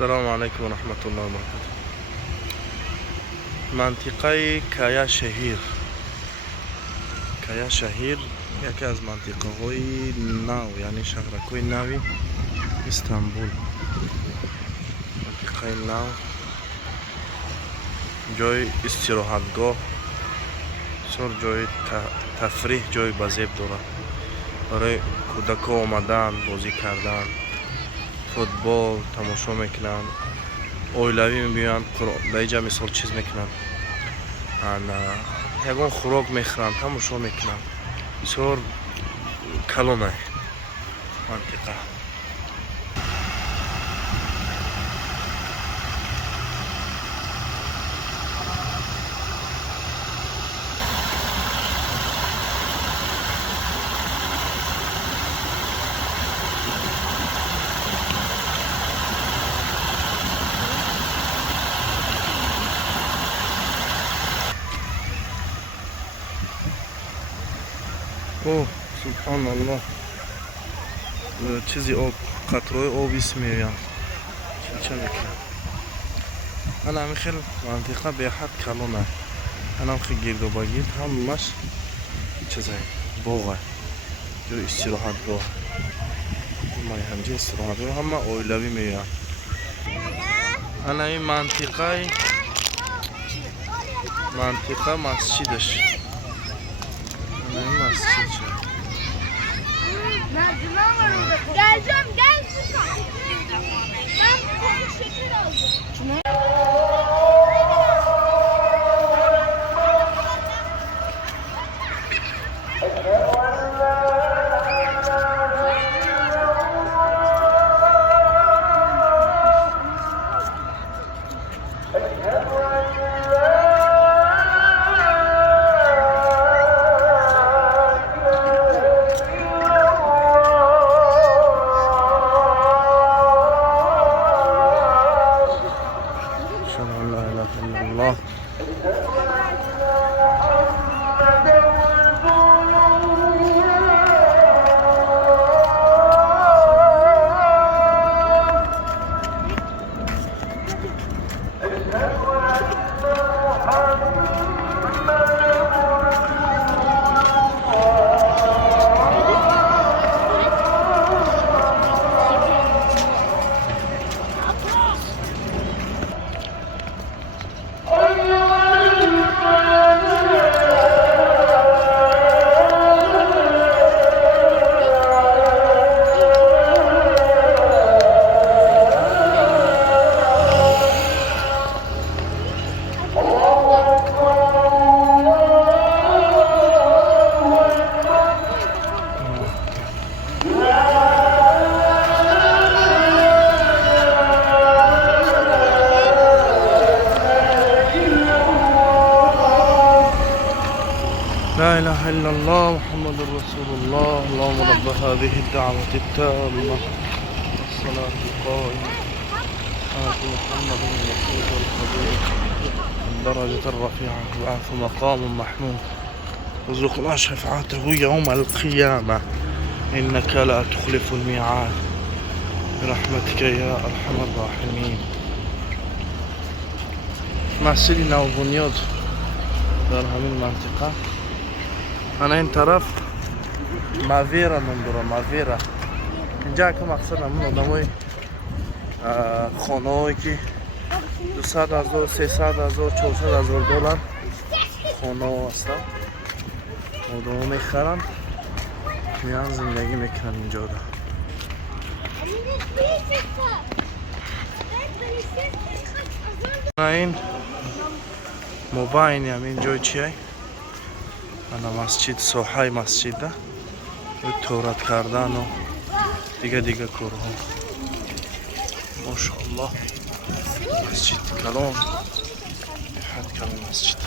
السلام علیکم و رحمت الله و برکاته. منطقه کیا شهیر یکی از منطقه های نو، یعنی شهرکوی نوی استانبول. منطقه نو جای استراحتگاه، بسیار جای تفریح، جای بزرگ دارد برای کودکان آمدن بازی کردن، فوتبال تماشا میکنن، اویلوی میبینن، در اینجا مثال چیز میکنن، یگان خوراک میخورن، تماشا میکنن. بسیار کلانه منطقه. اوه سبحان الله، چیزی آب، قطرهای آبیست میویم چه میکنم. انا همین خیلی منطقه به حد کلانه. انا هم خیلی گرد و بگیر همش چیزه باغه، جای استراحتگاه. همه همجه استراحتگاه، همه اویلوی میویم. انا این منطقه مسجدش. انا این مسجد شد. Geleceğim, gel. Ben bu şekil alacağım. La ilahe illallah. لا إله إلا الله محمد رسول الله. اللهم رب هذه الدعوة التامة والصلاة القائمة آت محمد الوسيلة والفضيلة الدرجة الرفيعة وبعث مقام محمود وارزقنا شفاعته يوم القيامة إنك لا تخلف الميعاد برحمتك يا أرحم الراحمين. مسجد نو بنیاد در همین منطقه. انا این طرف ماویرا نام داره، ماویرا. اینجا که مقصد همون آدمای خانه هایی که 200,000 300,000 400,000 دلار خانه ها هستن، آدم ها میخرن میان زندگی میکنن اینجا دا. این مباین همین جای چیه؟ انا مسجد، ساحه مسجد ده تورات کردن و دیگه کارها. ماشاءالله مسجد کلام، حد کلام مسجد.